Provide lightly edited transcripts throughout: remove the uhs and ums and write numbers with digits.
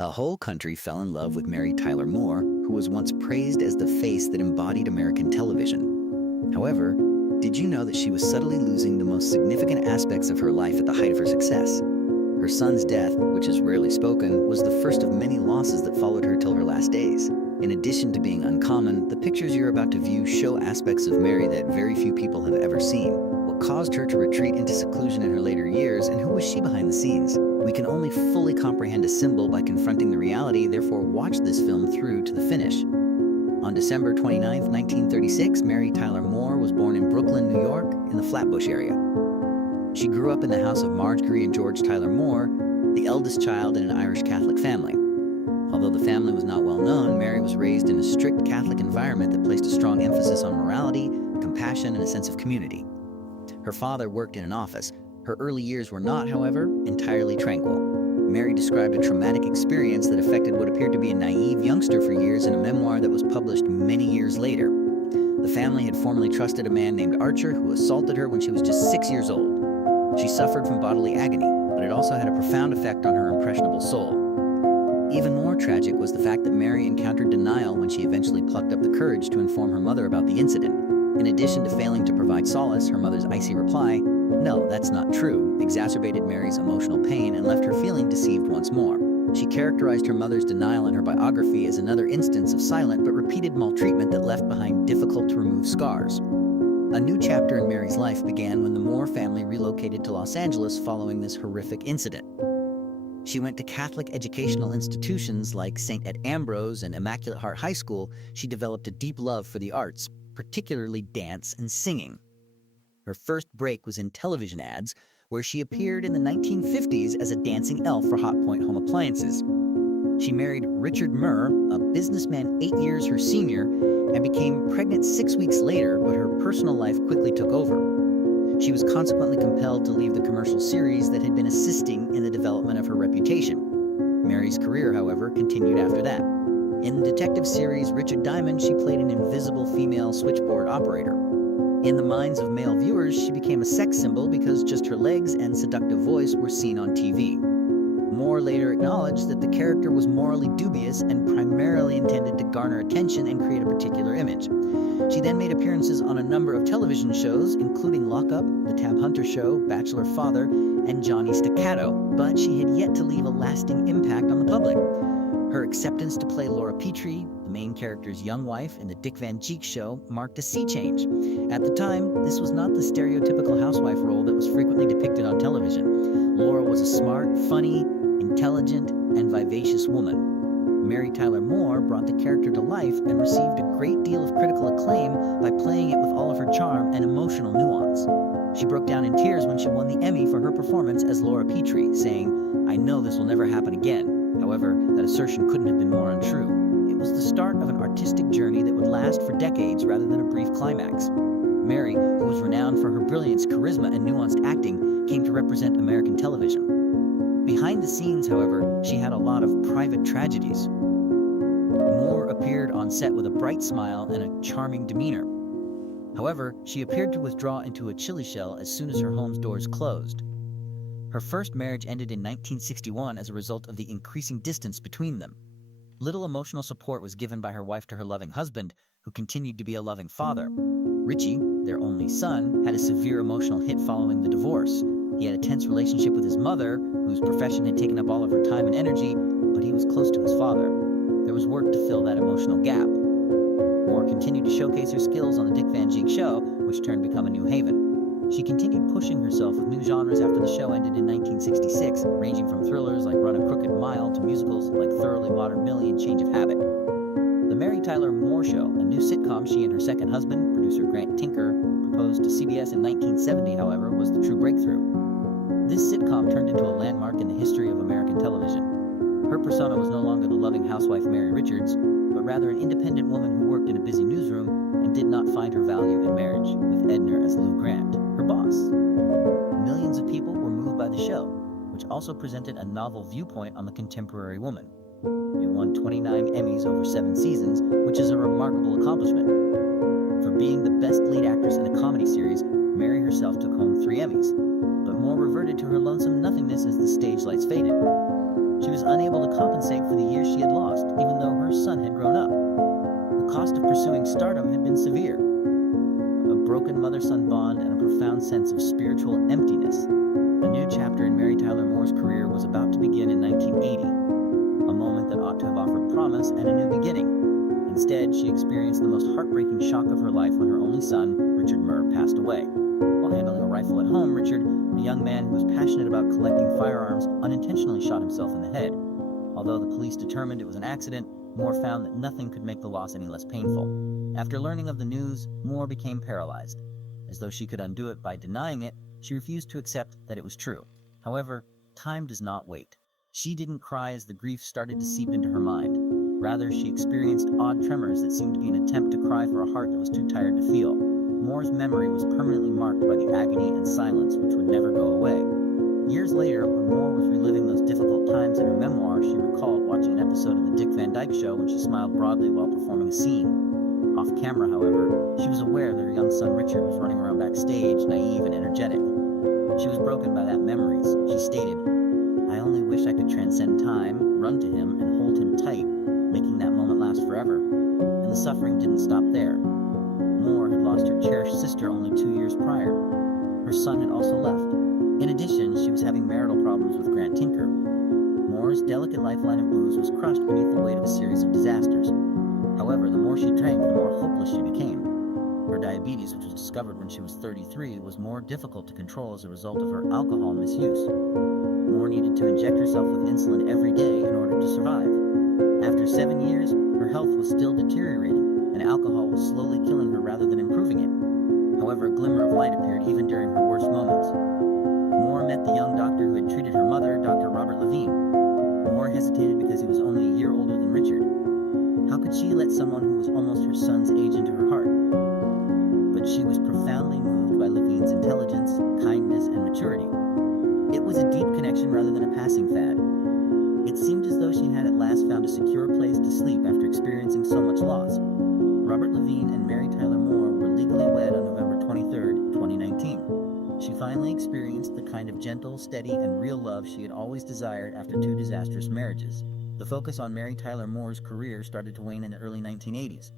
A whole country fell in love with Mary Tyler Moore, who was once praised as the face that embodied American television. However, did you know that she was subtly losing the most significant aspects of her life at the height of her success? Her son's death, which is rarely spoken, was the first of many losses that followed her till her last days. In addition to being uncommon, the pictures you're about to view show aspects of Mary that very few people have ever seen. What caused her to retreat into seclusion in her later years, and who was she behind the scenes? We can only fully comprehend a symbol by confronting the reality, therefore watch this film through to the finish. On December 29, 1936, Mary Tyler Moore was born in Brooklyn, New York, in the Flatbush area. She grew up in the house of Marjorie and George Tyler Moore, the eldest child in an Irish Catholic family. Although the family was not well known, Mary was raised in a strict Catholic environment that placed a strong emphasis on morality, compassion, and a sense of community. Her father worked in an office. Her early years were not, however, entirely tranquil. Mary described a traumatic experience that affected what appeared to be a naive youngster for years in a memoir that was published many years later. The family had formerly trusted a man named Archer who assaulted her when she was just 6 years old. She suffered from bodily agony, but it also had a profound effect on her impressionable soul. Even more tragic was the fact that Mary encountered denial when she eventually plucked up the courage to inform her mother about the incident. In addition to failing to provide solace, her mother's icy reply, "No, that's not true," exacerbated Mary's emotional pain and left her feeling deceived once more. She characterized her mother's denial in her biography as another instance of silent but repeated maltreatment that left behind difficult-to-remove scars. A new chapter in Mary's life began when the Moore family relocated to Los Angeles following this horrific incident. She went to Catholic educational institutions like St. Ed Ambrose and Immaculate Heart High School. She developed a deep love for the arts, particularly dance and singing. Her first break was in television ads, where she appeared in the 1950s as a dancing elf for Hot Point Home Appliances. She married Richard Murr, a businessman 8 years her senior, and became pregnant 6 weeks later, but her personal life quickly took over. She was consequently compelled to leave the commercial series that had been assisting in the development of her reputation. Mary's career, however, continued after that. In the detective series Richard Diamond, she played an invisible female switchboard operator. In the minds of male viewers, she became a sex symbol because just her legs and seductive voice were seen on TV. Moore later acknowledged that the character was morally dubious and primarily intended to garner attention and create a particular image. She then made appearances on a number of television shows, including Lock Up, The Tab Hunter Show, Bachelor Father, and Johnny Staccato, but she had yet to leave a lasting impact on the public. Her acceptance to play Laura Petrie, the main character's young wife in The Dick Van Dyke Show, marked a sea change. At the time, this was not the stereotypical housewife role that was frequently depicted on television. Laura was a smart, funny, intelligent, and vivacious woman. Mary Tyler Moore brought the character to life and received a great deal of critical acclaim by playing it with all of her charm and emotional nuance. She broke down in tears when she won the Emmy for her performance as Laura Petrie, saying, "I know this will never happen again." However, that assertion couldn't have been more untrue. It was the start of an artistic journey that would last for decades rather than a brief climax. Mary, who was renowned for her brilliance, charisma, and nuanced acting, came to represent American television. Behind the scenes, however, she had a lot of private tragedies. Moore appeared on set with a bright smile and a charming demeanor. However, she appeared to withdraw into a chilly shell as soon as her home's doors closed. Her first marriage ended in 1961 as a result of the increasing distance between them. Little emotional support was given by her wife to her loving husband, who continued to be a loving father. Richie, their only son, had a severe emotional hit following the divorce. He had a tense relationship with his mother, whose profession had taken up all of her time and energy, but he was close to his father. There was work to fill that emotional gap. Moore continued to showcase her skills on The Dick Van Dyke Show, which turned to become a new haven. She continued pushing herself with new genres after the show ended in 1966, ranging from thrillers like Run a Crooked Mile to musicals like Thoroughly Modern Millie and Change of Habit. The Mary Tyler Moore Show, a new sitcom she and her second husband, producer Grant Tinker, proposed to CBS in 1970, however, was the true breakthrough. This sitcom turned into a landmark in the history of American television. Her persona was no longer the loving housewife Mary Richards, but rather an independent woman who worked in a busy newsroom and did not find her value in marriage, with Edner as Lou Grant, her boss. Millions of people were moved by the show, which also presented a novel viewpoint on the contemporary woman. It won 29 Emmys over 7 seasons, which is a remarkable accomplishment. For being the best lead actress in a comedy series, Mary herself took home 3 Emmys, but Moore reverted to her lonesome nothingness as the stage lights faded. She was unable to compensate for the severe. A broken mother-son bond and a profound sense of spiritual emptiness. A new chapter in Mary Tyler Moore's career was about to begin in 1980, a moment that ought to have offered promise and a new beginning. Instead, she experienced the most heartbreaking shock of her life when her only son, Richard Murr, passed away. While handling a rifle at home, Richard, a young man who was passionate about collecting firearms, unintentionally shot himself in the head. Although the police determined it was an accident, Moore found that nothing could make the loss any less painful. After learning of the news, Moore became paralyzed. As though she could undo it by denying it, she refused to accept that it was true. However, time does not wait. She didn't cry as the grief started to seep into her mind. Rather, she experienced odd tremors that seemed to be an attempt to cry for a heart that was too tired to feel. Moore's memory was permanently marked by the agony and silence which would never go away. Years later, when Moore was reliving those difficult times in her memoir, she recalled watching an episode of The Dick Van Dyke Show when she smiled broadly while performing a scene. Off camera, however, she was aware that her young son Richard was running around backstage, naive and energetic. She was broken by that memories. She stated, "I only wish I could transcend time, run to him, and hold him tight, making that moment last forever." And the suffering didn't stop there. Moore had lost her cherished sister only 2 years prior. Her son had also left. In addition, she was having marital problems with Grant Tinker. Moore's delicate lifeline of booze was crushed beneath the weight of a series of disasters. However, the more she drank, the more hopeless she became. Her diabetes, which was discovered when she was 33, was more difficult to control as a result of her alcohol misuse. Moore needed to inject herself with insulin every day in order to survive. After 7 years, her health was still deteriorating, and alcohol was slowly killing her rather than improving it. However, a glimmer of light appeared even during her worst moments. Moore met the young doctor who had treated her mother, Dr. Robert Levine. Moore hesitated because he was only a year older than Richard. How could she let someone who was almost her son's age into her heart? But she was profoundly moved by Levine's intelligence, kindness, and maturity. It was a deep connection rather than a passing fad. It seemed as though she had at last found a secure place to sleep after experiencing so much loss. Robert Levine and Mary Tyler Moore were legally wed on November 23, 2019. She finally experienced the kind of gentle, steady, and real love she had always desired after 2 disastrous marriages. The focus on Mary Tyler Moore's career started to wane in the early 1980s.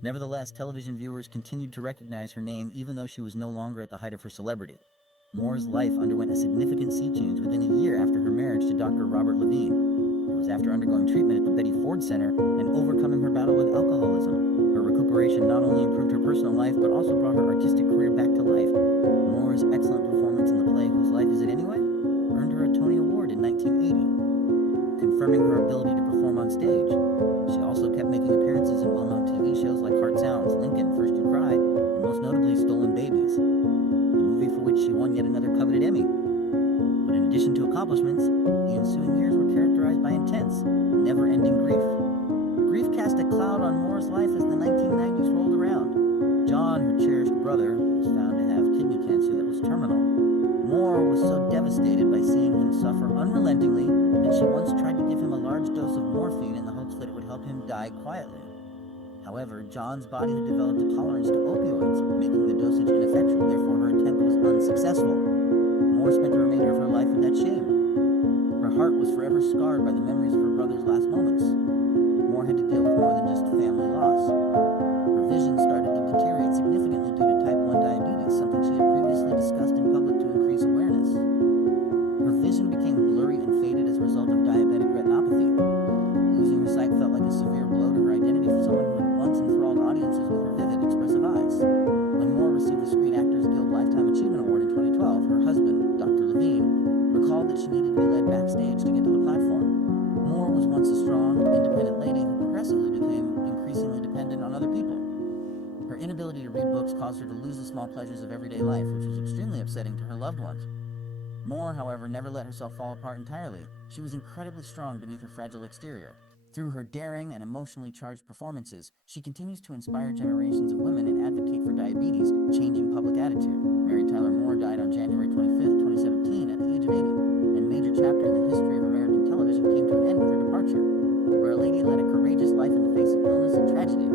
Nevertheless, television viewers continued to recognize her name even though she was no longer at the height of her celebrity. Moore's life underwent a significant sea change within a year after her marriage to Dr. Robert Levine. It was after undergoing treatment at the Betty Ford Center and overcoming her battle with alcoholism. Her recuperation not only improved her personal life, but also brought her artistic career back to life. Moore's excellent performance in the play Whose Life Is It Anyway? Earned her a Tony Award in 1980, confirming her ability to perform on stage. She also kept making appearances in well-known TV shows like Heart Sounds, Lincoln, First You Cry, and most notably Stolen Babies, the movie for which she won yet another coveted Emmy. But in addition to accomplishments, the ensuing years were characterized by intense, never-ending grief. Grief cast a cloud on Moore's life as the 1990s rolled around. John, her cherished brother, was found to have kidney cancer that was terminal. Moore was so devastated by seeing him suffer unrelentingly that she once tried to give him a large dose of morphine in the hopes that it would help him die quietly. However, John's body had developed a tolerance to opioids, making the dosage ineffectual, therefore her attempt was unsuccessful. Moore spent the remainder of her life with that shame. Her heart was forever scarred by the memories of her brother's last moments. Moore had to deal with more than just family loss. Her vision started to deteriorate significantly due to type 1 diabetes, something she had previously discussed in public to increase awareness. Her vision became blurry and faded as a result of diabetic retinopathy. Losing her sight felt like a severe blow to her identity for someone who had once enthralled audiences with her vivid, expressive eyes. When Moore received the Screen Actors Guild Lifetime Achievement Award in 2012, her husband, Dr. Levine, recalled that she needed to be led backstage to get to the platform. Moore was once a strong, independent lady who progressively became increasingly dependent on other people. Her inability to read books caused her to lose the small pleasures of everyday life, which was extremely upsetting to her loved ones. Moore, however, never let herself fall apart entirely. She was incredibly strong beneath her fragile exterior. Through her daring and emotionally charged performances, she continues to inspire generations of women and advocate for diabetes, changing public attitude. Mary Tyler Moore died on January 25, 2017 at the age of 80, and a major chapter in the history of American television came to an end with her departure, where a lady led a courageous life in the face of illness and tragedy